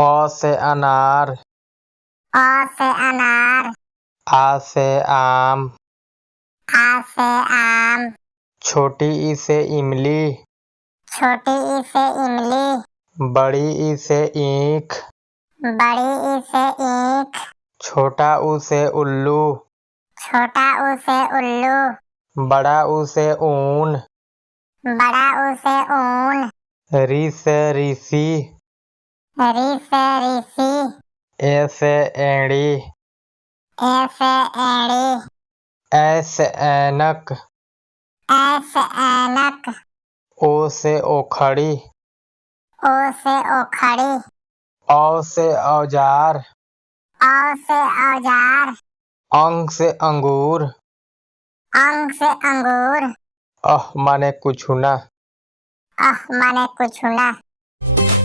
अ से अनार, अ से अनार, आ से आम, आ से आम, छोटी ई से इमली, छोटी ई से इमली, बड़ी ई से ईख, बड़ी ई से ईख, छोटा ऊ से उल्लू, छोटा ऊ से उल्लू, बड़ा ऊ से ऊन, बड़ा ऊ से ऊन, री से ऋषि, री से ऋषि, ए से एड़ी, ए से एड़ी, ऐ से ऐनक, ऐ से ऐनक, ओ से ओखड़ी, ओ से ओखड़ी, औ से औजार, औ से औजार, अंग से अंगूर, अंग से अंगूर, माने कुछ ना। माने कुछ ना।